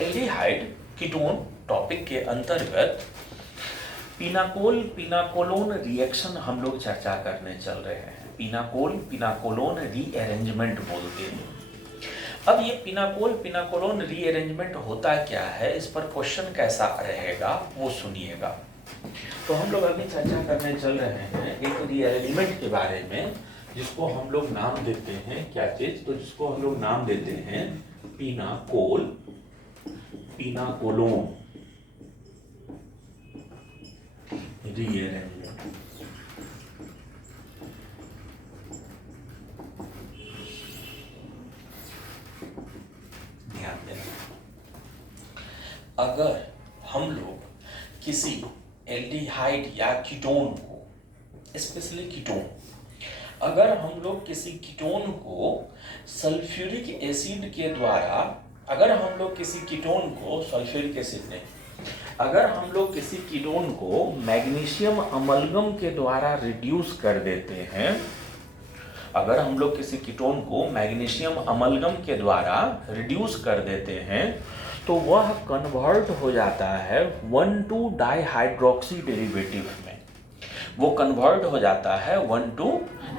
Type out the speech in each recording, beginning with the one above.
Aldehyde ketone topic के अंतर्गत pinacol पिनाकोलोन reaction हम लोग चर्चा करने चल रहे हैं। पिनाकोल पिनाकोलोन रीअरेंजमेंट बोलते हैं। अब ये पिनाकोल पिनाकोलोन रीअरेंजमेंट होता क्या है, इस पर क्वेश्चन कैसा रहेगा वो सुनिएगा। तो हम लोग अभी चर्चा करने चल रहे हैं एक रीअरेंजमेंट के बारे में, जिसको हम लोग नाम देते हैं क्या चीज, तो जिसको हम लोग नाम देते हैं पिनाकोल पिनाकोलोन रीअरेंजमेंट। ध्यान देना, अगर हम लोग किसी एल्डिहाइड या कीटोन को, स्पेशली कीटोन, अगर हम लोग किसी कीटोन को सल्फ्यूरिक एसिड के द्वारा, अगर हम लोग किसी कीटोन को सल्फ्यूरिक एसिड नहीं, अगर हम लोग किसी कीटोन को मैग्नीशियम अमलगम के द्वारा रिड्यूस कर देते हैं, अगर हम लोग किसी कीटोन को मैग्नीशियम अमलगम के द्वारा रिड्यूस कर देते हैं, तो वह कन्वर्ट हो जाता है 1,2 डाइहाइड्रोक्सी डेरिवेटिव में। वो कन्वर्ट हो जाता है 1,2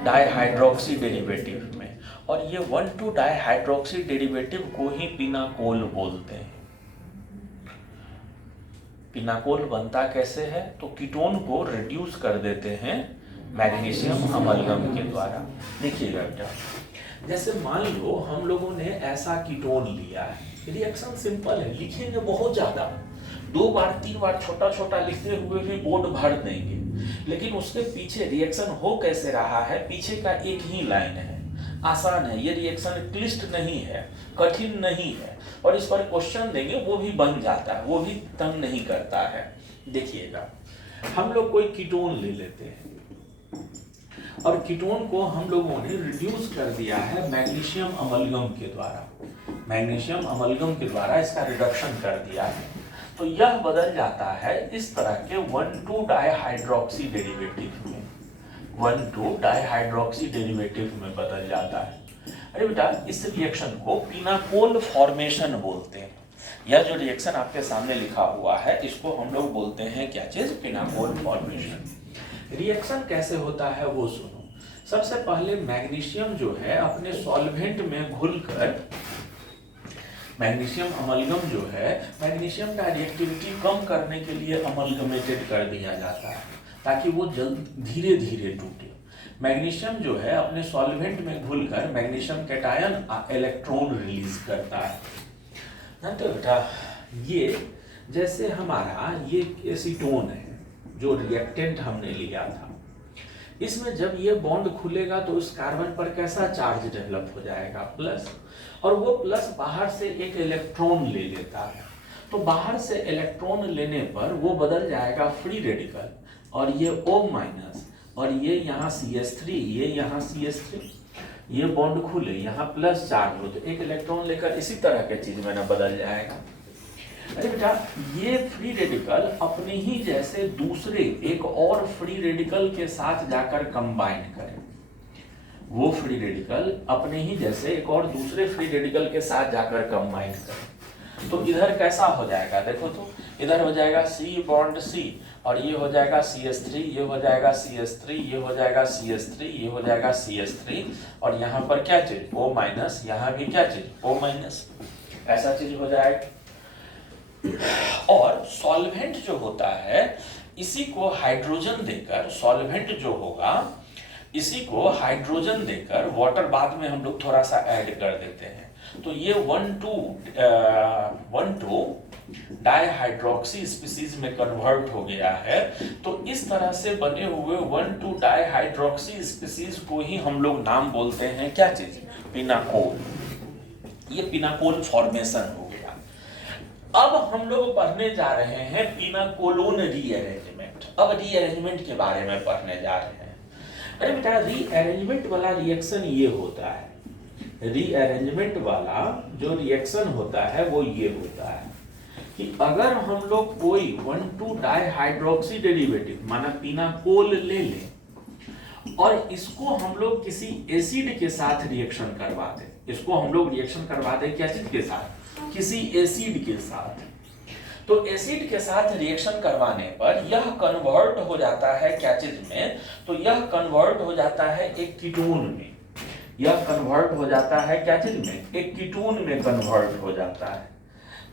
डाइहाइड्रोक्सी डेरिवेटिव में, और ये 1,2 डाइहाइड्रोक्सी डेरिवेटिव को ही पिनाकोल बोलते हैं। पिनाकोल बनता कैसे है, तो कीटोन को रिड्यूस कर देते हैं मैग्नीशियम अमलगम के द्वारा। देखिएगा बेटा, जैसे मान लो हम लोगों ने ऐसा कीटोन लिया है, रिएक्शन सिंपल है, लिखेंगे बहुत ज्यादा, 2 बार 3 बार छोटा छोटा लिखते हुए भी बोर्ड भर देंगे, लेकिन उसके पीछे रिएक्शन हो कैसे रहा है, पीछे का एक ही लाइन है। आसान है, ये रिएक्शन क्लिष्ट नहीं है, कठिन नहीं है, और इस पर क्वेश्चन देंगे वो भी बन जाता है, वो भी तंग नहीं करता है। देखिएगा, हम लोग कोई कीटोन ले लेते हैं और कीटोन को हम लोगों ने रिड्यूस कर दिया है मैग्नीशियम अमलगम के द्वारा, मैग्नीशियम अमलगम के द्वारा इसका रिडक्शन कर दिया है, तो यह बदल जाता है इस तरह के 1,2 डाइहाइड्रोक्सी डेरिवेटिव में, 1,2 डाइहाइड्रोक्सी डेरिवेटिव में बदल जाता है। अरे बेटा, इस रिएक्शन को पिनाकोल फॉर्मेशन बोलते हैं। यह जो रिएक्शन आपके सामने लिखा हुआ है, इसको हम लोग बोलते हैं क्या चीज, पिनाकोल फॉर्मेशन। रिएक्शन कैसे होता है वो सुनो। सबसे पहले मैग्नीशियम जो है अपने सॉल्वेंट में घुलकर, मैग्नीशियम अमलगम जो है, मैग्नीशियम का रिएक्टिविटी कम करने के लिए अमलगमेटेड कर दिया जाता है ताकि वो जल्द धीरे धीरे टूटे। मैग्नीशियम जो है अपने सॉल्वेंट में घुलकर मैग्नीशियम कैटायन इलेक्ट्रॉन रिलीज करता है। तो बेटा, ये जैसे हमारा ये एसीटोन है जो रिएक्टेंट हमने लिया था, इसमें जब ये बॉन्ड खुलेगा तो उस कार्बन पर कैसा चार्ज डेवलप हो जाएगा, प्लस, और वो प्लस बाहर से एक इलेक्ट्रॉन ले लेता है, तो बाहर से इलेक्ट्रॉन लेने पर वो बदल जाएगा फ्री रेडिकल, और ये O- और ये यहाँ CH3, ये यहाँ CH3, ये बॉन्ड खुले, यहाँ प्लस चार्ज हो, तो एक इलेक्ट्रॉन लेकर इसी तरह के चीज में ना बदल जाएगा। अरे बेटा, ये फ्री रेडिकल अपने ही जैसे दूसरे एक और फ्री रेडिकल के साथ जाकर कंबाइन करें, वो फ्री रेडिकल अपने ही जैसे एक और दूसरे फ्री रेडिकल के साथ जाकर कंबाइन करें, तो इधर कैसा हो जाएगा, देखो तो इधर हो जाएगा C बॉन्ड C, और ये हो जाएगा CH3, ये हो जाएगा CH3, ये हो जाएगा CH3, ये हो जाएगा CH3, और यहाँ पर क्या चीज O-, यहाँ भी क्या चीज O-, ऐसा चीज हो जाएगा। और सॉल्वेंट जो होता है, इसी को हाइड्रोजन देकर, सॉल्वेंट जो होगा इसी को हाइड्रोजन देकर, वाटर बाद में हम लोग थोड़ा सा ऐड कर देते हैं, तो ये 1,2 डाइहाइड्रोक्सी स्पीसीज में कन्वर्ट हो गया है। तो इस तरह से बने हुए 1,2 डाइहाइड्रोक्सी स्पीसीज को ही हम लोग नाम बोलते हैं क्या चीज, पिनाकोल। ये पिनाकोल फॉर्मेशन हो गया। अब हम लोग पढ़ने जा रहे हैं पिनाकोलोन रीअरेंजमेंट। अब रीअरेंजमेंट के बारे में पढ़ने जा रहे हैं। अरे बेटा, रीअरेंजमेंट वाला रिएक्शन ये होता है, रीअरेंजमेंट वाला जो रिएक्शन होता है वो ये होता है कि अगर हम लोग कोई 1,2 डाइहाइड्रोक्सी डेरिवेटिव माना पिनाकोल ले लें और इसको हम लोग किसी एसिड के साथ रिएक्शन करवा दें, इसको हम लोग रिएक्शन करवा दें क्या चीज के साथ, किसी एसिड के साथ। तो एसिड के साथ रिएक्शन करवाने पर यह कन्वर्ट हो जाता है क्या चीज में, तो यह कन्वर्ट हो जाता है एक कीटोन में। यह कन्वर्ट हो जाता है क्या चीज में, एक कीटोन में कन्वर्ट हो जाता है।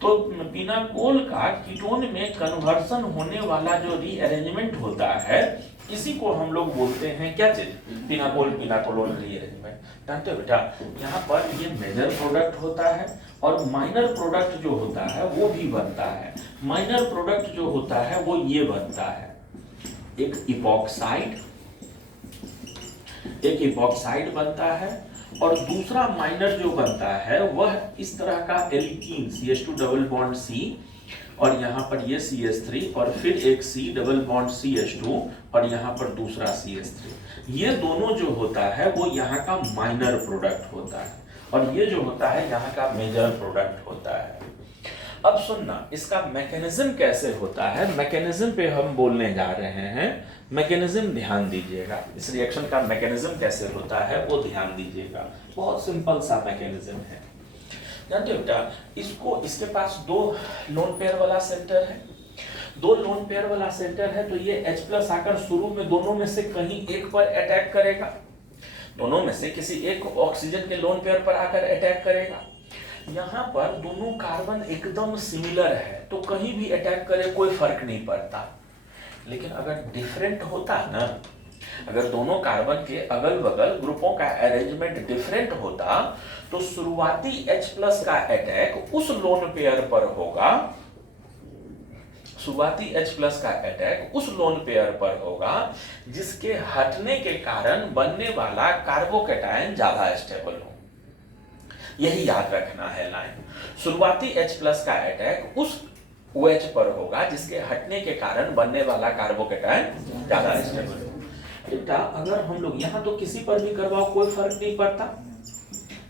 तो पिनाकोल का कीटोन में कन्वर्सन होने वाला जो रीअरेंजमेंट होता है, इसी को हम लोग बोलते हैं क्या चीज, पिनाकोल पिनाकोलोल रीअरेंजमेंट। जानते हो बेटा, यहाँ पर ये मेजर प्रोडक्ट होता है और माइनर प्रोडक्ट जो होता है वो भी बनता है। माइनर प्रोडक्ट जो होता है वो ये बनता है, एक इपॉक्साइड बनता है, और दूसरा माइनर जो बनता है वह इस तरह का alkene CH2 double bond C, और यहाँ पर ये CH3 और फिर एक C डबल बॉन्ड CH2 और यहाँ पर दूसरा CH3। ये दोनों जो होता है वो यहाँ का माइनर प्रोडक्ट होता है, और ये जो होता है यहाँ का मेजर प्रोडक्ट होता है। अब सुनना, इसका मैकेनिज्म कैसे होता है, मैकेनिज्म पे हम बोलने जा रहे हैं। मैकेनिज्म ध्यान दीजिएगा, इस रिएक्शन का मैकेनिज्म कैसे होता है वो ध्यान दीजिएगा। बहुत सिंपल सा मैकेनिज्म है। जानते हो बेटा, इसके पास दो लोन पेयर वाला सेंटर है। दो लोन पेयर वाला सेंटर है, तो ये H+ आकर शुरू में दोनों में से कहीं एक पर अटैक करेगा। दोनों में से किसी एक ऑक्सीजन के लोन पेयर पर आकर अटैक करेगा। यहाँ पर दोनों कार्बन एकदम सिमिलर है, तो कहीं भी अटैक करे कोई फर्क नहीं पड़ता। लेकिन अगर डिफरेंट होता ना, अगर दोनों कार्बन के अगल बगल ग्रुपों का अरेंजमेंट डिफरेंट होता, तो शुरुआती H+ का अटैक उस लोन पेयर पर होगा, शुरुआती H+ का अटैक उस लोन पेयर पर होगा जिसके हटने के कारण बनने वाला कार्बोकैटायन ज्यादा स्टेबल हो। यही याद रखना है लाइन, शुरुआती H+ का अटैक उस OH पर होगा जिसके हटने के कारण बनने वाला कार्बोकैटायन ज्यादा स्टेबल हो। बेटा, अगर हम लोग यहाँ तो किसी पर भी करवाओ कोई फर्क नहीं पड़ता,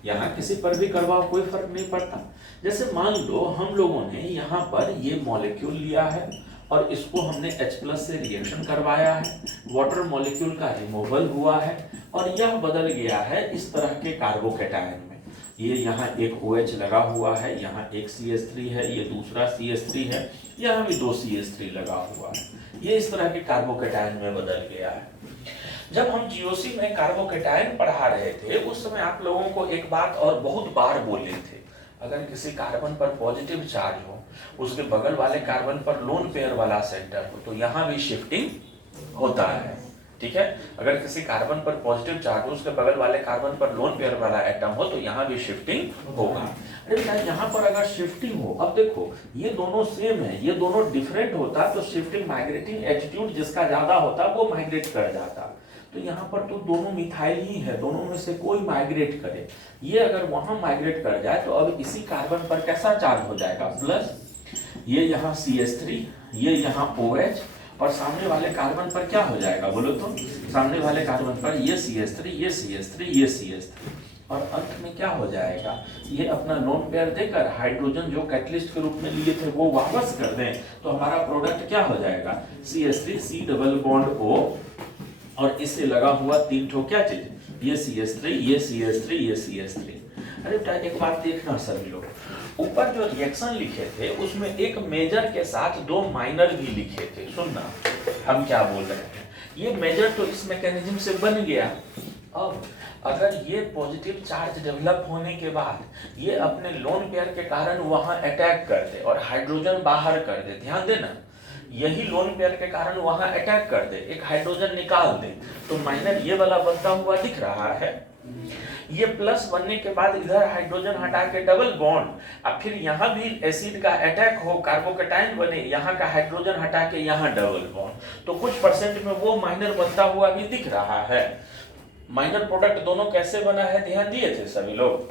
यहाँ किसी पर भी करवाओ कोई फर्क नहीं पड़ता। जैसे मान लो हम लोगों ने यहाँ पर ये मॉलिक्यूल लिया है और इसको हमने H+ से रिएक्शन करवाया है, वाटर मॉलिक्यूल का रिमूवल हुआ है और यह बदल गया है इस तरह के कार्बोकैटायन में। ये यहाँ एक OH लगा हुआ है, यहाँ एक CH3 है, ये दूसरा CH3 है, यहाँ भी दो CH3 लगा हुआ है। ये इस तरह के कार्बोकैटायन में बदल गया है। जब हम GOC में कार्बोकैटायन पढ़ा रहे थे, उस समय आप लोगों को एक बात और बहुत बार बोले थे, अगर किसी कार्बन पर पॉजिटिव चार्ज हो, उसके बगल वाले कार्बन पर लोन पेयर वाला सेंटर हो, तो यहाँ भी शिफ्टिंग होता है। ठीक है, अगर किसी कार्बन पर पॉजिटिव चार्ज हो, उसके बगल वाले कार्बन पर लोन पेयर वाला एटम हो, तो यहाँ भी शिफ्टिंग होगा। अरे बेटा, यहाँ पर अगर शिफ्टिंग हो, अब देखो ये दोनों सेम है, ये दोनों डिफरेंट होता तो शिफ्टिंग माइग्रेटिंग एटीट्यूड जिसका ज्यादा होता वो माइग्रेट कर जाता। तो यहाँ पर तो दोनों मिथाइल ही है, दोनों में से कोई माइग्रेट करे, ये अगर वहां माइग्रेट कर जाए तो अब इसी कार्बन पर कैसा चार्ज हो जाएगा, प्लस। ये यहाँ CH3, ये यहाँ OH, और सामने वाले कार्बन पर क्या हो जाएगा बोलो तो, सामने वाले कार्बन पर ये CH3, ये CH3, ये CH3, और अंत में क्या हो जाएगा, ये अपना लोन पेयर देकर हाइड्रोजन जो कैटलिस्ट के रूप में लिए थे वो वापस कर दें, तो हमारा प्रोडक्ट क्या हो जाएगा, CH3 C double bond O, और इससे लगा हुआ तीन ठो क्या चीज, ये CH3, ये CH3, ये CH3। अरे बेटा, एक बात देखना सभी लोग, ऊपर जो रिएक्शन लिखे थे उसमें एक मेजर के साथ दो माइनर भी लिखे थे। सुनना हम क्या बोल रहे हैं, ये मेजर तो इस मैकेनिज्म से बन गया। अब अगर ये पॉजिटिव चार्ज डेवलप होने के बाद ये अपने लोन पेयर के कारण वहां अटैक कर दे और हाइड्रोजन बाहर कर दे, ध्यान देना, यही लोन पेयर के कारण वहां अटैक कर दे, एक हाइड्रोजन निकाल दे, तो माइनर ये वाला बनता हुआ दिख रहा है। ये प्लस बनने के बाद इधर हाइड्रोजन हटा के डबल बॉन्ड, अब फिर यहाँ भी एसिड का अटैक हो, कार्बोकैटायन बने, यहाँ का हाइड्रोजन हटा के यहाँ डबल बॉन्ड, तो कुछ परसेंट में वो माइनर बनता हुआ भी दिख रहा है। माइनर प्रोडक्ट दोनों कैसे बना है ध्यान दिए थे सभी लोग।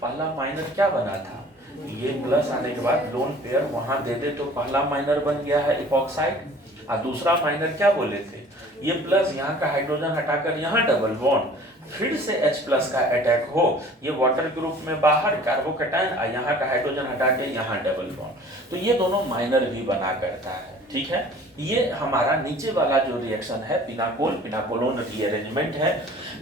पहला माइनर क्या बना था, ये प्लस आने के बाद लोन पेयर वहां दे दे तो पहला माइनर बन गया है इपॉक्साइड, और दूसरा माइनर क्या बोले थे, ये प्लस यहाँ का हाइड्रोजन हटाकर यहाँ डबल बॉन्ड, फिर से H+ का अटैक हो, ये वाटर ग्रुप में बाहर कार्बोकेटाइन, यहाँ का हाइड्रोजन हटा के यहाँ डबल बॉन्ड, तो ये दोनों माइनर भी बना करता है। ठीक है, ये हमारा नीचे वाला जो रिएक्शन है पिनाकोल पिनाकोलोन रीअरेंजमेंट है।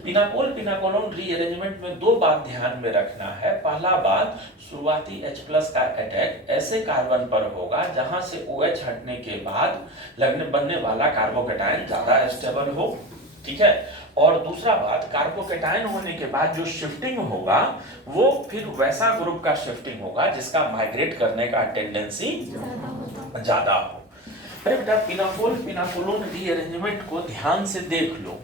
पिनाकोल पिनाकोलोन रीअरेंजमेंट में दो बात ध्यान में रखना है। पहला बात, शुरुआती H+ का अटैक ऐसे कार्बन पर होगा जहां से OH हटने के बाद बनने वाला कार्बोकेटाइन ज्यादा स्टेबल हो। ठीक है, और दूसरा बात, कार्बोकेटाइन होने के बाद जो शिफ्टिंग होगा वो फिर वैसा ग्रुप का शिफ्टिंग होगा जिसका माइग्रेट करने का टेंडेंसी ज्यादा हो। अरे बेटा, पिनाकोल पिनाकोलोन रीअरेंजमेंट को ध्यान से देख लो।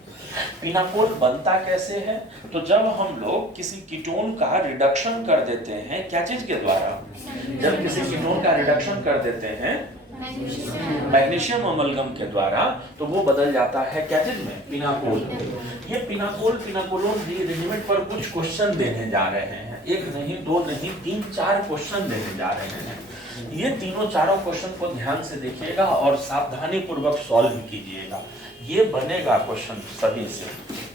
पिनाकोल बनता कैसे है? तो जब हम लोग किसी कीटोन का रिडक्शन कर देते हैं, क्या चीज के द्वारा? जब किसी कीटोन का रिडक्शन कर देते हैं मैग्नीशियम अमलगम के द्वारा, तो वो बदल जाता है क्या चीज में? पिनाकोल। ये पिनाकोल पिनाकोलोन रीअरेंजमेंट पर कुछ क्वेश्चन देने जा रहे हैं, एक नहीं दो नहीं 3-4 क्वेश्चन देने जा रहे हैं। ये तीनों चारों क्वेश्चन को ध्यान से देखिएगा और सावधानी पूर्वक सॉल्व कीजिएगा। ये बनेगा क्वेश्चन सभी से,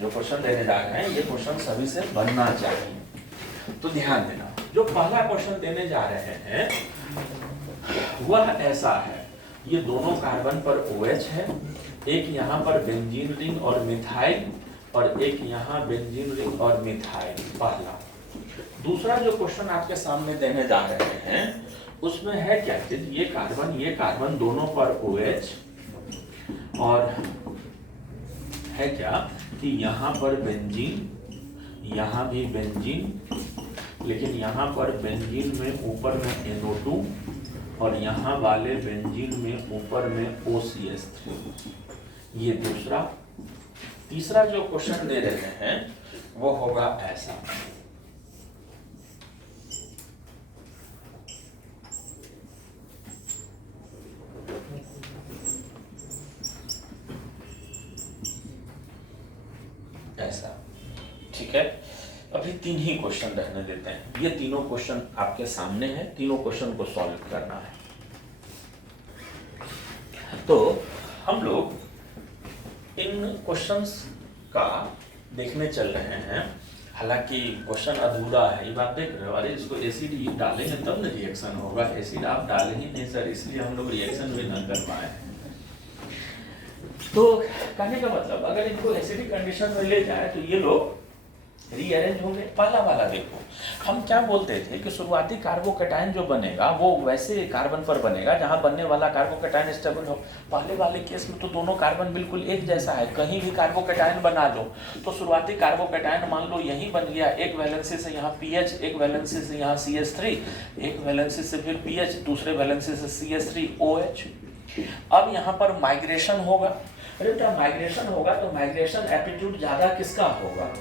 जो क्वेश्चन देने जा रहे हैं ये क्वेश्चन सभी से बनना चाहिए, तो ध्यान देना। जो पहला क्वेश्चन देने जा रहे हैं वह ऐसा है, ये दोनों कार्बन पर OH है, एक यहाँ पर बेंजीन रिंग और मिथाइल, और एक यहाँ बेंजीन रिंग और मिथाइल, पहला। दूसरा जो क्वेश्चन आपके सामने देने जा रहे हैं उसमें है क्या चीज? ये कार्बन दोनों पर OH, और है क्या कि यहाँ पर बेंजीन, यहाँ भी बेंजीन, लेकिन यहाँ पर बेंजीन में ऊपर में NO2 और यहाँ वाले बेंजीन में ऊपर में OCH3। ये दूसरा। तीसरा जो क्वेश्चन दे रहे हैं वो होगा ऐसा, ऐसा। ठीक है, अभी 3 ही क्वेश्चन रहने देते हैं। ये तीनों क्वेश्चन आपके सामने हैं, तीनों क्वेश्चन को सॉल्व करना है। तो हम लोग इन क्वेश्चंस का देखने चल रहे हैं। हालांकि क्वेश्चन अधूरा है, ये बात देख रहे हो? अरे इसको एसिड डालेंगे तब ना रिएक्शन होगा, एसिड आप डाले ही नहीं सर, इसलिए हम लोग रिएक्शन भी ना कर पाए। तो कहने का मतलब, अगर इनको एसिडिक कंडीशन में ले जाए तो ये लोग रीअरेंज होंगे। पहला वाला देखो, हम क्या बोलते थे कि शुरुआती कार्बोकेटाइन जो बनेगा वो वैसे कार्बन पर बनेगा जहां बनने वाला कार्बोकेटाइन स्टेबल हो। पहले वाले केस में तो दोनों कार्बन बिल्कुल एक जैसा है, कहीं भी कार्बोकेटाइन बना लो तो शुरुआती कार्बोकेटाइन मान लो यहीं बन गया, एक वैलेंसी से यहाँ PH, एक वैलेंसी से यहाँ CH3, एक वैलेंसी से फिर PH, दूसरे वैलेंसी से CH3 OH। अब यहाँ पर माइग्रेशन होगा। अरे बेटा, माइग्रेशन होगा तो माइग्रेशन एप्टीट्यूड ज्यादा किसका होगा?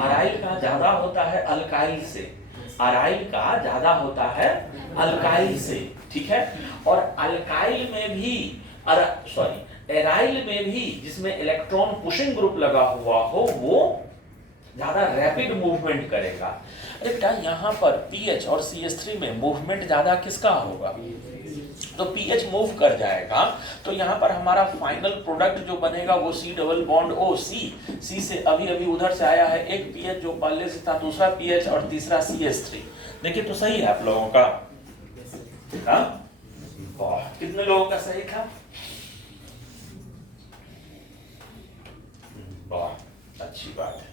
अराइल का ज्यादा होता है अल्काइल से, अराइल का ज्यादा होता है अल्काइल से। ठीक है, और अल्काइल में भी एराइल में भी जिसमें इलेक्ट्रॉन पुशिंग ग्रुप लगा हुआ हो वो ज्यादा रैपिड मूवमेंट करेगा। अरे बेटा, यहाँ पर PH और CH3 में मूवमेंट ज्यादा किसका होगा? तो PH मूव कर जाएगा, तो यहाँ पर हमारा फाइनल प्रोडक्ट जो बनेगा वो C double bond O, C से अभी उधर से आया है, एक PH जो पहले से था, दूसरा PH और तीसरा CH3। देखिए तो सही है आप लोगों का? हाँ, कितने लोगों का सही था? बहुत अच्छी बात है।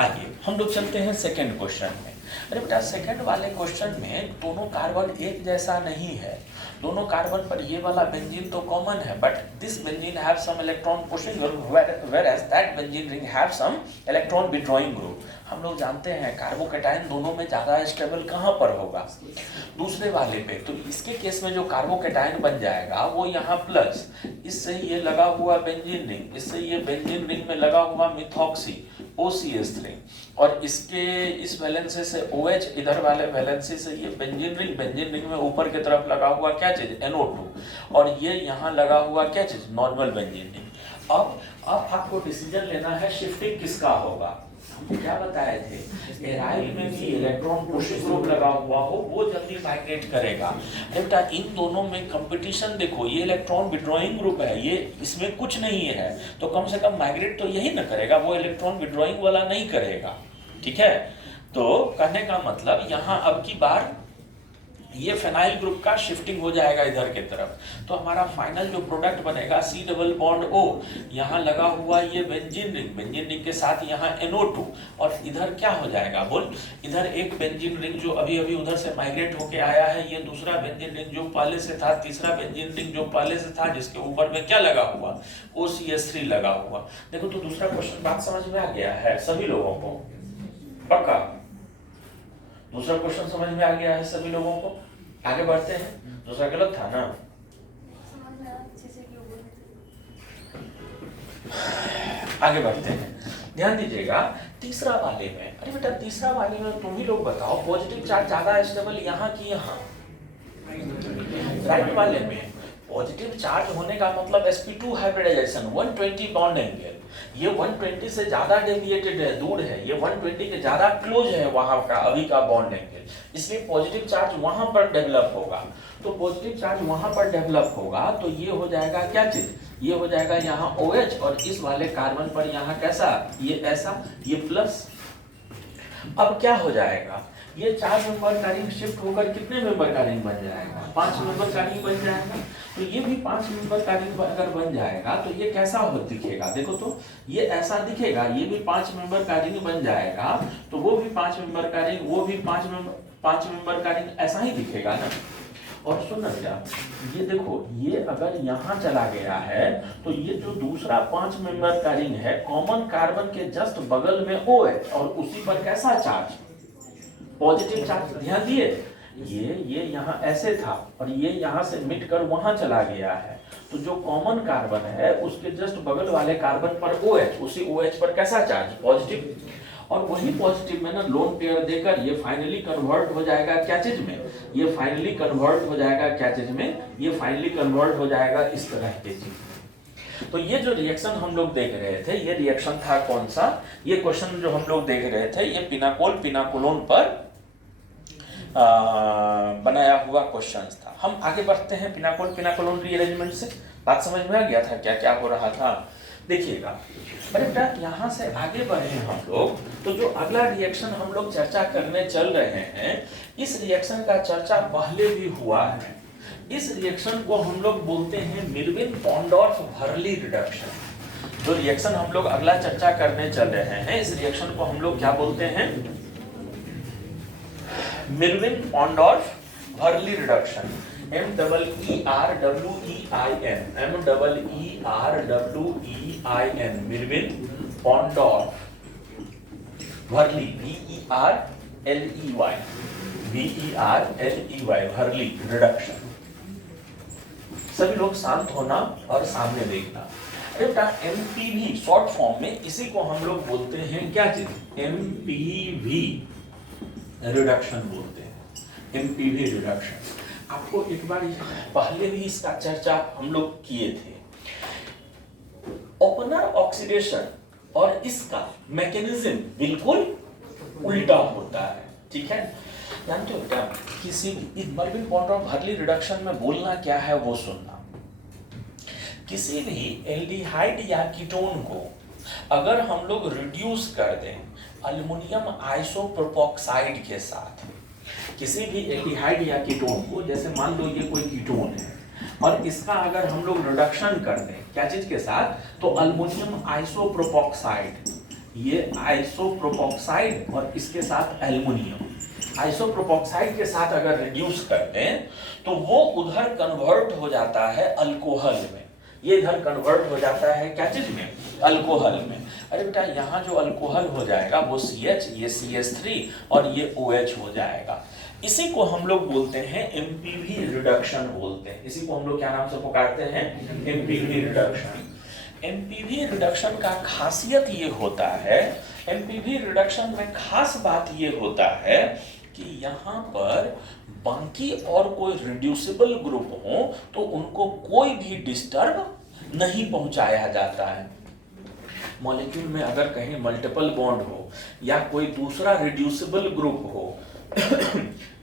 आइए हम लोग चलते हैं सेकंड क्वेश्चन में। अरे बेटा, सेकंड वाले क्वेश्चन में दोनों कार्बन एक जैसा नहीं है, दोनों कार्बन पर ये वाला बेंजीन तो कॉमन है, but this benzene have some electron pushing group whereas that benzene ring have some electron withdrawing group। हम लोग जानते हैं कार्बोकेटाइन दोनों में ज्यादा स्टेबल कहाँ पर होगा? दूसरे वाले पे। तो इसके केस में जो कार्बोकेटाइन बन जाएगा वो यहाँ प्लस, इससे ये लगा हुआ बेंजीन रिंग, इससे ये बेंजीन रिंग में लगा हुआ मिथॉक्सी OCH3, और इसके इस वैलेंसी से OH, इधर वाले वैलेंसी से ये बेंजीन रिंग में ऊपर की तरफ लगा हुआ क्या चीज? NO2, और ये यहाँ लगा हुआ क्या चीज? Normal benzene ring. अब आपको डिसीजन लेना है शिफ्टिंग किसका होगा। हमने क्या बताए थे, एराइल में भी इलेक्ट्रॉन पुश ग्रुप लगा हुआ हो वो जल्दी माइग्रेट करेगा। बेटा इन दोनों में कंपटीशन देखो, ये इलेक्ट्रॉन विड्रॉइंग ग्रुप है, ये इसमें कुछ नहीं है, तो कम से कम माइग्रेट तो यही ना करेगा, वो इलेक्ट्रॉन विड्रॉइंग वाला नहीं करेगा। ठीक है, तो कहने का मतलब यहाँ अब की बार ये फेनाइल ग्रुप का शिफ्टिंग हो जाएगा इधर के तरफ, तो हमारा फाइनल जो प्रोडक्ट बनेगा C डबल बॉन्ड O, यहाँ लगा हुआ ये बेंजीन रिंग के साथ यहाँ NO2, और इधर क्या हो जाएगा बोल, इधर एक बेंजीन रिंग जो अभी अभी उधर से माइग्रेट होके आया है, ये दूसरा बेंजीन रिंग जो पहले से था, तीसरा बेंजीन रिंग जो पहले से था, जिसके ऊपर में क्या लगा हुआ, OCH3 लगा हुआ। देखो तो दूसरा क्वेश्चन बात समझ में आ गया है सभी लोगों को, पक्का दूसरा क्वेश्चन समझ में आ गया है सभी लोगों को। आगे बढ़ते हैं, दूसरा गलत था ना, आगे बढ़ते हैं, ध्यान दीजिएगा तीसरा वाले में। अरे बेटा तीसरा वाले में तुम ही लोग बताओ, पॉजिटिव चार्ज ज्यादा स्टेबल यहाँ की यहाँ, राइट वाले में पॉजिटिव चार्ज होने का मतलब sp2 हाइब्रिडाइजेशन 120 बॉन्ड एंगल, ये 120 से ज्यादा डेविएटेड है, दूर है, ये 120 के ज्यादा क्लोज है वहां का अभी का बॉन्ड एंगल, इसलिए पॉजिटिव चार्ज वहां पर डेवलप होगा। तो पॉजिटिव चार्ज वहां पर डेवलप होगा तो ये हो जाएगा क्या चीज, ये हो जाएगा यहाँ OH, और इस वाले कार्बन पर यहाँ कैसा, ये ऐसा, ये प्लस। अब क्या हो जाएगा, ये 4 मेंबर का रिंग शिफ्ट होकर कितने मेंबर का रिंग बन जाएगा, 5 मेंबर का रिंग बन जाएगा। तो ये भी 5 मेंबर का रिंग अगर बन जाएगा तो ये कैसा हो दिखेगा, देखो तो ये ऐसा दिखेगा, ये भी 5 मेंबर का रिंग बन जाएगा, तो वो भी 5 मेंबर का रिंग, वो भी 5 मेंबर का रिंग, ऐसा ही दिखेगा ना। और सुनना बेटा, ये देखो ये अगर यहाँ चला गया है तो ये जो दूसरा 5 मेंबर का रिंग है, कॉमन कार्बन के जस्ट बगल में OH, और उसी पर कैसा चार्ज, पॉजिटिव चार्ज। ध्यान दिए, ये यहाँ ऐसे था और ये यहाँ से मिट कर वहां चला गया है, तो जो कॉमन कार्बन है उसके जस्ट बगल वाले कार्बन पर OH, उसी OH पर कैसा चार्ज, पॉजिटिव, और वही पॉजिटिव में ना लोन पेयर देकर ये फाइनली कन्वर्ट हो जाएगा क्या चीज में, ये फाइनली कन्वर्ट हो जाएगा क्या चीज में, ये फाइनली कन्वर्ट हो जाएगा इस तरह के चीज। तो ये जो रिएक्शन हम लोग देख रहे थे, ये रिएक्शन था कौन सा, ये क्वेश्चन जो हम लोग देख रहे थे, ये पिनाकोलोन पर बनाया हुआ क्वेश्चन था। हम आगे बढ़ते हैं पिनाकोलोन रीअरेंजमेंट से, बात समझ में आ गया था क्या क्या हो रहा था। देखिएगा अरे बेटा यहाँ से आगे बढ़े हम लोग, तो जो अगला रिएक्शन हम लोग चर्चा करने चल रहे हैं, इस रिएक्शन का चर्चा पहले भी हुआ है। इस रिएक्शन को हम लोग बोलते हैं मिल्विन-पॉन्डोर्फ-वर्ली रिडक्शन। जो रिएक्शन हम लोग अगला चर्चा करने चल रहे हैं, इस रिएक्शन को हम लोग क्या बोलते हैं, मिल्विन-पॉन्डोर्फ-वर्ली रिडक्शन, MERWEIN, मिल्विन-पॉन्डोर्फ-वर्ली, वर्ली रिडक्शन। सभी लोग शांत होना और सामने देखना। बेटा MPV शॉर्ट फॉर्म में इसी को हम लोग बोलते हैं क्या चीज, MPV रिडक्शन बोलते हैं, MPV रिडक्शन। आपको एक बार पहले भी इसका चर्चा हम लोग किए थे। ओपनर ऑक्सीडेशन और इसका मैकेनिज्म बिल्कुल उल्टा होता है, ठीक है। जानते हो बेटा, किसी मिल्विन-पॉन्डोर्फ-वर्ली रिडक्शन में बोलना क्या है वो सुनना। किसी भी एल्डिहाइड या कीटोन को अगर हम लोग रिड्यूस कर दें अल्युमिनियम आइसोप्रोपोक्साइड के साथ, किसी भी एल्डिहाइड या कीटोन को, जैसे मान लो ये कोई कीटोन है और इसका अगर हम लोग रिडक्शन कर दें क्या चीज के साथ, तो अल्युमिनियम आइसोप्रोपोक्साइड, ये आइसोप्रोपोक्साइड और इसके साथ एल्युमिनियम आइसोप्रोपोक्साइड के साथ अगर रिड्यूस कर दें तो वो उधर कन्वर्ट हो जाता है अल्कोहल में, ये इधर कन्वर्ट हो जाता है क्या चीज में, अल्कोहल में। अरे बेटा यहाँ जो अल्कोहल हो जाएगा वो CH, ये CH3 और ये OH हो जाएगा। इसी को हम लोग बोलते हैं MPV रिडक्शन बोलते हैं। इसी को हम लोग क्या नाम से पुकारते हैं, MPV रिडक्शन। MPV रिडक्शन का खासियत ये होता है, MPV रिडक्शन में खास बात ये होता है कि यहाँ पर बाकी और कोई रिड्यूसिबल ग्रुप हो तो उनको कोई भी डिस्टर्ब नहीं पहुंचाया जाता है। मॉलिक्यूल में अगर कहीं मल्टीपल बॉन्ड हो या कोई दूसरा रिड्यूसिबल ग्रुप हो,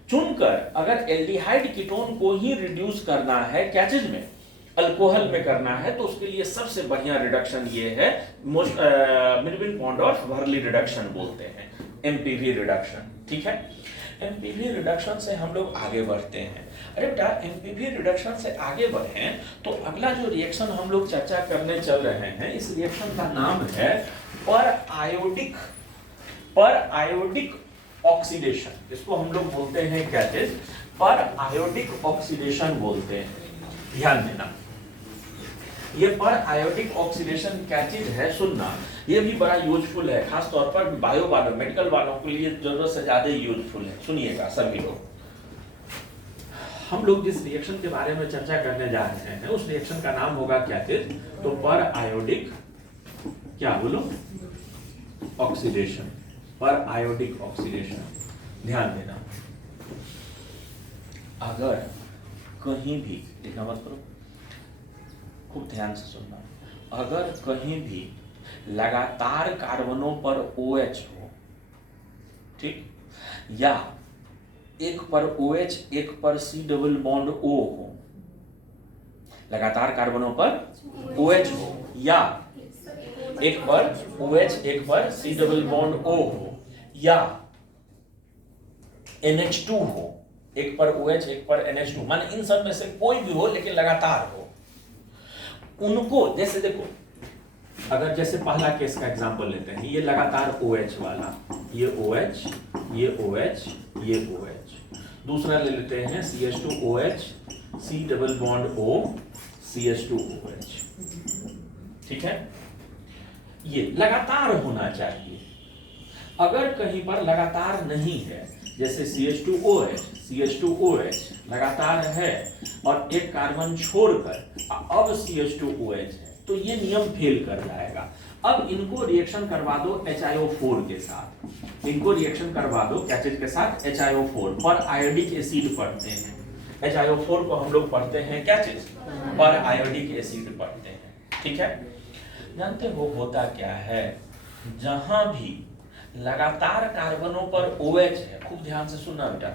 चुनकर अगर एल्डिहाइड कीटोन को ही रिड्यूस करना है, क्या चीज में, अल्कोहल में करना है, तो उसके लिए सबसे बढ़िया रिडक्शन ये है, मिडविन पॉन्डोर्फ वर्ली रिडक्शन बोलते हैं, एमपीवी रिडक्शन। ठीक है, एमपीवी रिडक्शन से हम लोग आगे बढ़ते हैं। अरे बेटा, एमपीवी रिडक्शन से आगे बढ़े तो अगला जो रिएक्शन हम लोग चर्चा करने चल रहे हैं, इस रिएक्शन का नाम है पर आयोडिक ऑक्सीडेशन। इसको हम लोग बोलते हैं क्या चीज, पर आयोडिक ऑक्सीडेशन बोलते हैं। ध्यान देना, ये पर आयोडिक ऑक्सीडेशन क्या चीज है सुनना, ये भी बड़ा यूजफुल है, खास तौर पर बायो वालों, मेडिकल वालों के लिए जरूरत से ज्यादा यूजफुल है। सुनिएगा सभी लोग, हम लोग जिस रिएक्शन के बारे में चर्चा करने जा रहे हैं उस रिएक्शन का नाम होगा क्या चीज, तो पर आयोडिक, क्या बोलो, ऑक्सीडेशन, पर आयोडिक ऑक्सीडेशन। ध्यान देना, अगर कहीं भी, देखना मत करो, खूब ध्यान से सुनना, अगर कहीं भी लगातार कार्बनों पर OH हो, ठीक, या एक पर OH एक पर C डबल बॉन्ड O हो, लगातार कार्बनों पर OH हो, या एक पर OH एक पर C डबल बॉन्ड O हो, या NH2 हो, एक पर OH एक पर NH2, माने इन सब में से कोई भी हो लेकिन लगातार हो, उनको, जैसे देखो, अगर जैसे पहला केस का एग्जांपल लेते हैं, ये लगातार OH वाला, ये OH, ये OH, ये OH। दूसरा ले लेते हैं CH2OH, C double bond O, CH2OH। ठीक है, ये लगातार होना चाहिए। अगर कहीं पर लगातार नहीं है, जैसे CH2OH लगातार है और एक कार्बन छोड़कर अब CH2OH है, तो ये नियम फेल कर जाएगा। अब इनको रिएक्शन करवा दो HiO4 के साथ, इनको रिएक्शन करवा दो क्या चीज के साथ, HiO4, पर आयोडिक एसिड पढ़ते हैं। HiO4 को हम लोग पढ़ते हैं क्या चीज, पर आयोडिक एसिड पढ़ते हैं। ठीक है, जानते हो होता क्या है, जहां भी लगातार कार्बनों पर OH है, खूब ध्यान से सुनना बेटा,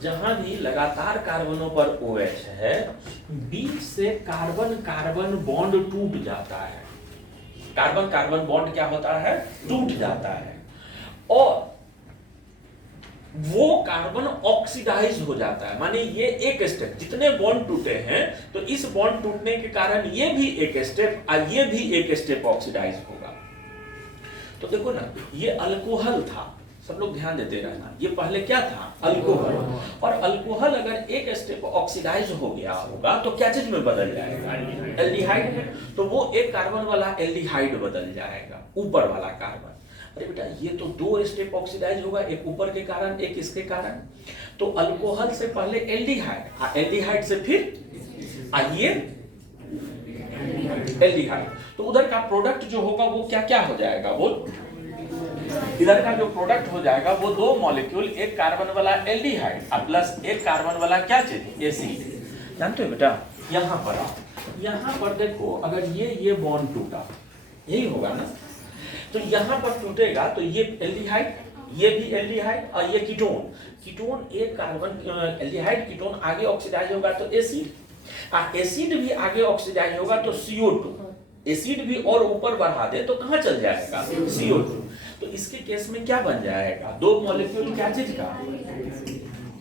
जहां भी लगातार कार्बनों पर OH है, बीच से कार्बन कार्बन बॉन्ड टूट जाता है। कार्बन कार्बन बॉन्ड क्या होता है, टूट जाता है, और वो कार्बन ऑक्सीडाइज हो जाता है। माने ये एक स्टेप, जितने बॉन्ड टूटे हैं तो इस बॉन्ड टूटने के कारण ये भी एक स्टेप और ये भी एक स्टेप ऑक्सीडाइज होगा। तो देखो ना, ये अल्कोहल था, सब लोग ध्यान देते रहना, ये पहले क्या था, अल्कोहल, और अल्कोहल अगर एक स्टेप ऑक्सीडाइज हो गया होगा तो क्या चीज में बदल जाएगा, एल्डिहाइड में, तो वो एक कार्बन वाला एल्डिहाइड बदल जाएगा, ऊपर वाला कार्बन। अरे बेटा, ये तो दो स्टेप ऑक्सीडाइज होगा, एक ऊपर के कारण एक इसके कारण, तो अल्कोहल से पहले एल्डिहाइड, एल्डिहाइड से फिर आइए एल्डिहाइड, तो उधर का प्रोडक्ट जो होगा वो क्या क्या हो जाएगा, वो इधर का जो प्रोडक्ट हो जाएगा वो दो मॉलिक्यूल, एक कार्बन वाला एल्डिहाइड प्लस एक कार्बन वाला क्या चीज, एसिड। जानते हो बेटा, यहाँ पर देखो, अगर ये बॉन्ड टूटा, यही होगा ना, तो यहाँ पर टूटेगा तो ये एल्डिहाइड, ये भी एल्डिहाइड और ये कीटोन एक कार्बन एल्डिहाइड कीटोन आगे ऑक्सीडाइज होगा तो एसिड, एसिड भी आगे ऑक्सीडाइज होगा तो CO2, एसिड भी और ऊपर बढ़ा दे तो कहां चल जाएगा, CO2। तो इसके केस में क्या बन जाएगा, दो मॉलिक्यूल क्या चीज का,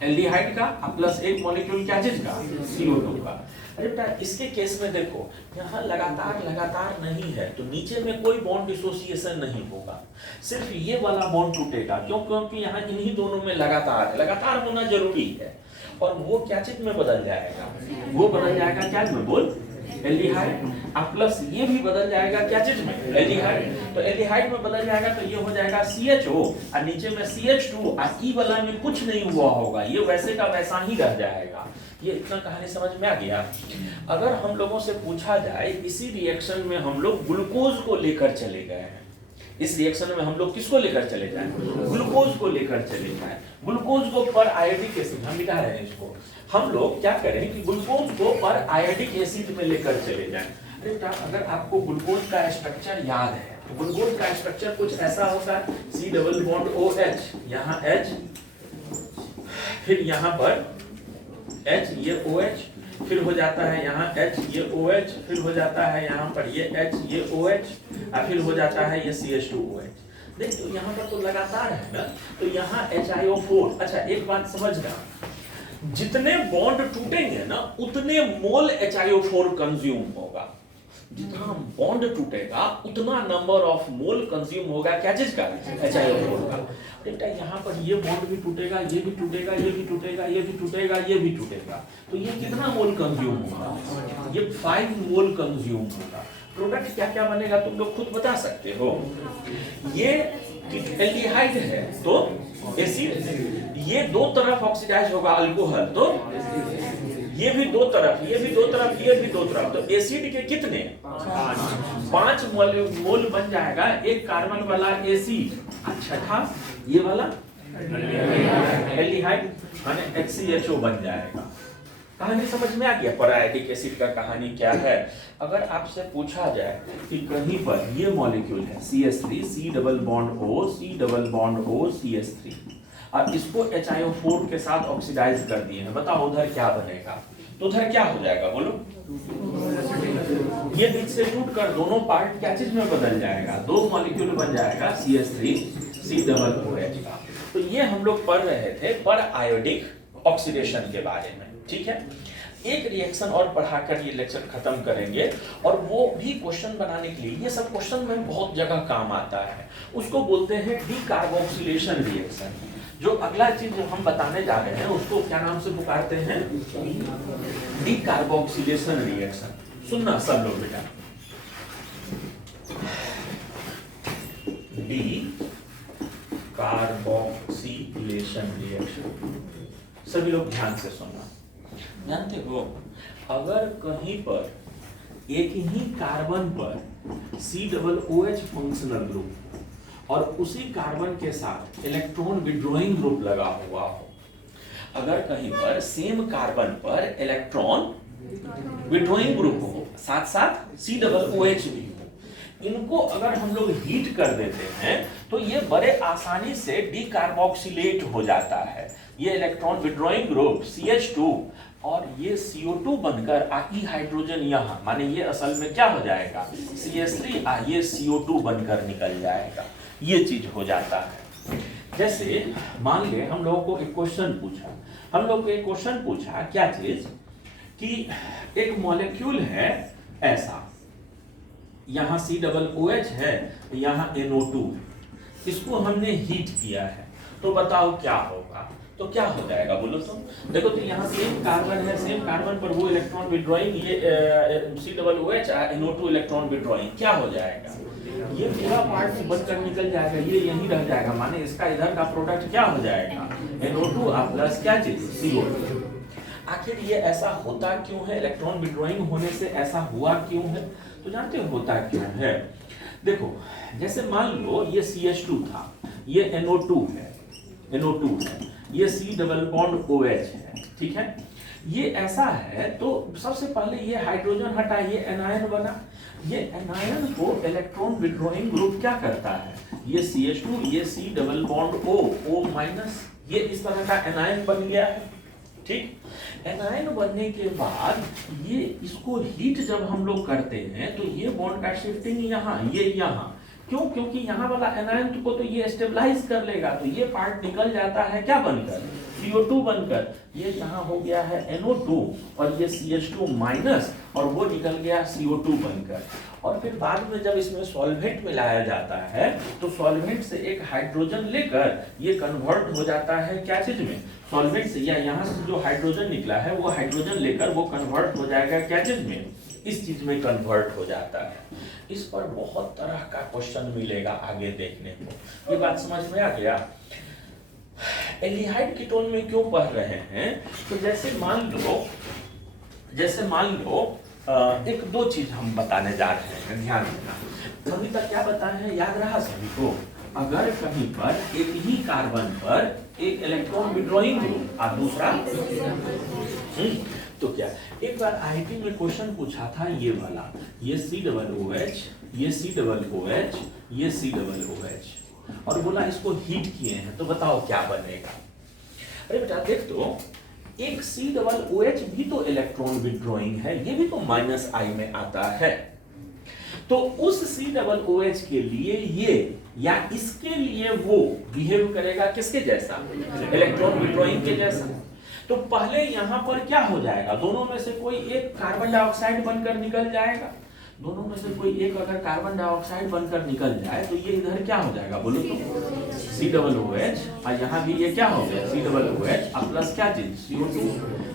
एल्डिहाइड का प्लस एक मॉलिक्यूल क्या चीज का, CO2 का। अरे बेटा, इसके केस में देखो, यहाँ लगातार नहीं है तो नीचे में कोई बॉन्ड डिसोसिएशन नहीं होगा, सिर्फ ये वाला बॉन्ड टूटेगा। क्यों? क्योंकि यहाँ इन्हीं दोनों में लगातार होना जरूरी है, और वो क्या चीज में बदल जाएगा, वो बदल जाएगा क्या में, बोल, एल्डिहाइड, प्लस ये भी बदल जाएगा क्या चीज में, एल्डिहाइड, तो एल्डिहाइड में बदल जाएगा तो ये हो जाएगा CHO और नीचे में CH2 और ई वाला में कुछ नहीं हुआ होगा, ये वैसे का वैसा ही रह जाएगा। ये इतना कहानी समझ में आ गया। अगर हम लोगों से पूछा जाए, इसी रिएक्शन में हम लोग ग्लूकोज को लेकर चले गए हैं, इस रिएक्शन में हम लोग किसको लेकर चले जाएं, ग्लूकोज को लेकर चले जाएं, ग्लूकोज को पर आयोडिक एसिड, हम मिटा रहे हैं इसको, हम लोग क्या करें कि ग्लूकोज को पर आयोडिक एसिड में लेकर चले जाएं। अरे बेटा, अगर आपको ग्लूकोज का स्ट्रक्चर याद है गुणगुण का स्ट्रक्चर कुछ ऐसा होता है, C double bond O H, यहाँ एच, फिर यहाँ पर एच, ये ओ एच, फिर हो जाता है यहाँ एच, ये ओ एच, फिर हो जाता है यहाँ पर ये एच, ये ओ एच, और फिर हो जाता है ये CH2OH। देख तो यहाँ पर तो लगातार है ना, तो यहाँ HiO4। अच्छा एक बात समझना, जितने बॉन्ड टूटेंगे ना उतने मोल HiO4 कंज्यूम होगा। जितना बॉन्ड टूटेगा उतना नंबर ऑफ मोल कंज्यूम होगा, क्या चीज का, HiO4 का। बेटा यहाँ पर ये बॉन्ड भी टूटेगा, ये भी टूटेगा, ये भी टूटेगा, ये भी टूटेगा, ये भी टूटेगा, तो ये कितना मोल कंज्यूम होगा, ये 5 मोल कंज्यूम होगा। प्रोडक्ट क्या क्या बनेगा तुम लोग खुद बता सकते हो। ये एल्डिहाइड है तो एसिड, ये दो तरफ ऑक्सीडाइज होगा अल्कोहल, तो ये भी दो तरफ, ये भी दो तरफ, ये भी दो तरफ, तो एसिड के कितने, 5 मोल बन जाएगा एक कार्बन वाला एसिड। अच्छा था ये वाला एल्डिहाइड माने HCHO बन जाएगा। कहानी समझ में आ गया, पैराइडिक एसिड का कहानी क्या है। अगर आपसे पूछा जाए कि कहीं पर ये मॉलिक्यूल है CH3, C double bond O, C double bond O, CH3, और इसको HiO4 के साथ ऑक्सीडाइज कर दिए हैं, बताओ उधर क्या बनेगा, तो उधर क्या हो जाएगा बोलो, ये बीच से टूट कर दोनों पार्ट क्या चीज में बदल जाएगा, दो मॉलिक्यूल बन जाएगा CH3, C डबल OH का। तो ये हम लोग पढ़ रहे थे पैरायोडिक ऑक्सीडेशन के बारे में, ठीक है। एक रिएक्शन और पढ़ाकर ये लेक्चर खत्म करेंगे, और वो भी क्वेश्चन बनाने के लिए, ये सब क्वेश्चन में बहुत जगह काम आता है, उसको बोलते हैं डीकार्बोक्सिलेशन रिएक्शन। जो अगला चीज हम बताने जा रहे हैं उसको क्या नाम से पुकारते हैं, डीकार्बोक्सिलेशन रिएक्शन। सुनना सब लोग बेटा, डी कार्बोक्सिलेशन रिएक्शन, सभी लोग ध्यान से सुनना। जानते हो अगर कहीं पर एक ही कार्बन पर COOH फंक्शनल ग्रुप और उसी कार्बन के साथ इलेक्ट्रॉन विड्रॉइंग ग्रुप लगा हुआ हो, अगर कहीं पर सेम कार्बन पर इलेक्ट्रॉन विड्रॉइंग ग्रुप हो साथ साथ COOH भी हो, इनको अगर हम लोग हीट कर देते हैं तो ये बड़े आसानी से डीकार्बोक्सिलेट हो जाता है। ये इलेक्ट्रॉन विड्रॉइंग ग्रुप CH2 और ये CO2 बनकर आकी हाइड्रोजन यहाँ, माने ये असल में क्या हो जाएगा CH3, ये CO2 बनकर निकल जाएगा, ये चीज हो जाता है। जैसे मान ले हम लोगों को एक क्वेश्चन पूछा, हम लोग को एक क्वेश्चन पूछा क्या चीज कि एक मॉलिक्यूल है ऐसा, यहाँ COOH है, यहाँ NO2 है, इसको हमने हीट किया है, तो बताओ क्या होगा, तो क्या हो जाएगा बोलो तुम। देखो तो यहाँ सेम कार्बन है, सेम कार्बन पर वो इलेक्ट्रॉन विड्रॉइंग, ये COOH NO2 इलेक्ट्रॉन विड्रॉइंग, क्या हो जाएगा, ये पूरा पार्ट बनकर निकल जाएगा, ये यहीं रह जाएगा, माने इसका इधर का प्रोडक्ट क्या हो जाएगा NO2 प्लस क्या चीज CO2। आखिर ये ऐसा होता क्यों है, इलेक्ट्रॉन विड्रॉइंग होने से ऐसा हुआ क्यों है, तो जानते हो होता क्यों है। देखो जैसे मान लो ये CH2 था, ये NO2 है, ये C डबल बॉन्ड OH है, ठीक है। ये ऐसा है तो सबसे पहले ये हाइड्रोजन हटा, ये एनायन बना, ये एनायन को इलेक्ट्रॉन विड्रॉइंग ग्रुप क्या करता है, ये CH2, ये C double bond O minus, ये इस तरह का एनायन बन गया है, ठीक। एनायन बनने के बाद ये इसको हीट जब हम लोग करते हैं तो ये बॉन्ड का शिफ्टिंग यहाँ, ये यहाँ, क्यों, क्योंकि यहाँ वाला एनायन को तो ये स्टेबलाइज कर लेगा, तो ये पार्ट निकल जाता है क्या बनकर, CO2 बनकर, ये यहाँ हो गया है NO2 और ये CH2 माइनस, और वो निकल गया CO2 बनकर। और फिर बाद में जब इसमें सॉल्वेंट मिलाया जाता है तो सॉल्वेंट से एक हाइड्रोजन लेकर ये कन्वर्ट हो जाता है क्या चीज में, सॉल्वेंट से, या यहाँ से जो हाइड्रोजन निकला है वो हाइड्रोजन लेकर वो कन्वर्ट हो जाएगा क्या चीज में, इस चीज में कन्वर्ट हो जाता है। इस पर बहुत तरह का क्वेश्चन मिलेगा आगे देखने को, ये बात समझ में आ गया। एल्डिहाइड कीटोन में क्यों पढ़ रहे हैं, तो जैसे मान लो एक दो चीज हम बताने जा रहे हैं, ध्यान देना। अभी तक क्या बताए हैं याद रहा सभी को, अगर कहीं पर एक ही कार्बन पर एक इलेक्ट्रॉन विड्रॉइंग ग्रुप और दूसरा तो क्या, एक बार आईआईटी में क्वेश्चन पूछा था ये वाला, ये COOH, ये COOH, ये COOH और बोला इसको हीट किए हैं तो बताओ क्या बनेगा। अरे बेटा देख तो, एक COOH भी तो इलेक्ट्रॉन विड्रॉइंग है, ये भी तो -I में आता है। तो उस COOH के लिए ये या इसके लिए वो बिहेव करेगा किसके जैसा, इलेक्ट्रॉन विड्रॉइंग के जैसा। तो पहले यहां पर क्या हो जाएगा, दोनों में से कोई एक कार्बन डाइऑक्साइड बनकर निकल जाएगा। दोनों में से कोई एक अगर कार्बन डाइऑक्साइड बनकर निकल जाए तो ये इधर क्या हो जाएगा बोलो तो, COOH और यहाँ भी ये क्या हो गया COOH और प्लस क्या चीज CO2।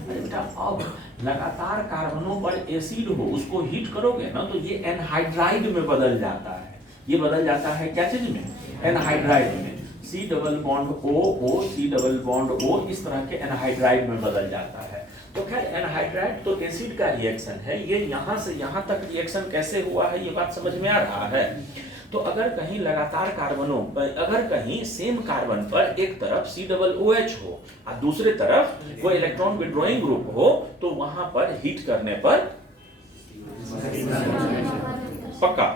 अरे बेटा अब लगातार कार्बनों पर एसिड हो, उसको हीट करोगे ना तो ये एनहाइड्राइड में बदल जाता है। ये बदल जाता है क्या चीज में, एनहाइड्राइड में। C double bond O C double bond O इस तरह के एनहाइड्राइड में बदल जाता है। तो खैर एनहाइड्राइड तो एसिड का रिएक्शन है, ये यहाँ से यहाँ तक रिएक्शन कैसे हुआ है ये बात समझ में आ रहा है। तो अगर कहीं लगातार कार्बनों पर, अगर कहीं सेम कार्बन पर एक तरफ COOH हो और दूसरे तरफ वो इलेक्ट्रॉन विड्रॉइंग ग्रुप हो तो वहां पर हीट करने पर पक्का,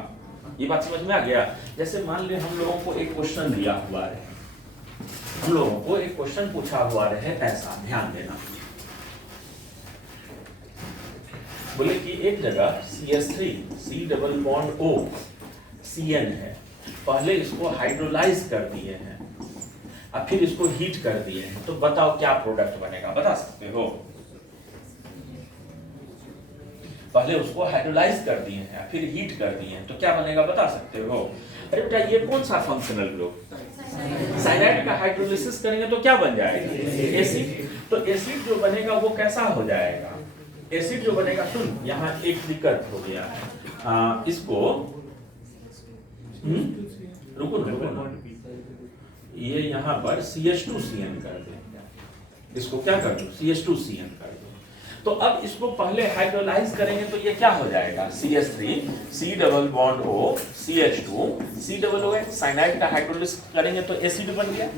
ये बात समझ में आ गया। जैसे मान ले हम लोगों को एक क्वेश्चन दिया हुआ है, हम लोगों को एक क्वेश्चन पूछा हुआ है ऐसा, ध्यान देना। बोले कि एक जगह CH3 C double bond O CN है, पहले इसको हाइड्रोलाइज कर दिए हैं और फिर इसको हीट कर दिए हैं, तो बताओ क्या प्रोडक्ट बनेगा, बता सकते हो। पहले उसको हाइड्रोलाइज कर दिए हैं फिर हीट कर दिए हैं तो क्या बनेगा बता सकते हो। अरे बेटा ये कौन सा फंक्शनल ग्रुप, साइनाइड का हाइड्रोलिसिस करेंगे तो क्या बन जाएगा, एसिड। तो एसिड जो बनेगा वो कैसा हो जाएगा, एसिड जो बनेगा, सुन यहाँ एक दिक्कत हो गया है, इसको रुको रुको, ये यहाँ पर CH2CN कर दे, इसको क्या कर दो CH2CN कर दो। तो अब इसको पहले हाइड्रोलाइज करेंगे तो ये क्या हो जाएगा CH3 C double bond O CH2 C double OH, cyanide का हाइड्रोलिसिस करेंगे तो एसिड बन गया।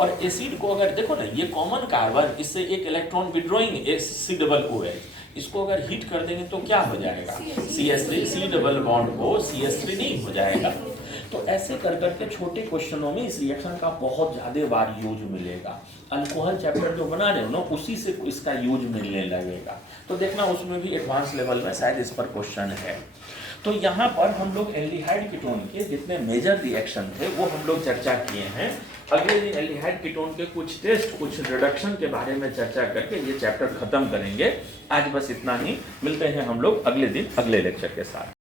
और एसिड को अगर देखो ना, ये कॉमन कार्बन, इससे एक electron withdrawing C double OH, इसको अगर हीट कर देंगे तो क्या हो जाएगा CH3 C double bond O CH3 नहीं हो जाएगा। तो ऐसे कर करके छोटे क्वेश्चनों में इस रिएक्शन का बहुत ज्यादा बार यूज मिलेगा। अल्कोहल चैप्टर जो बना रहे हो ना उसी से इसका यूज मिलने लगेगा, तो देखना उसमें भी एडवांस लेवल में शायद इस पर क्वेश्चन है। तो यहाँ पर हम लोग एल्डिहाइड कीटोन के जितने मेजर रिएक्शन थे वो हम लोग चर्चा किए हैं। अगले दिन एल्डिहाइड कीटोन के कुछ टेस्ट, कुछ रिडक्शन के बारे में चर्चा करके ये चैप्टर खत्म करेंगे। आज बस इतना ही, मिलते हैं हम लोग अगले दिन अगले लेक्चर के साथ।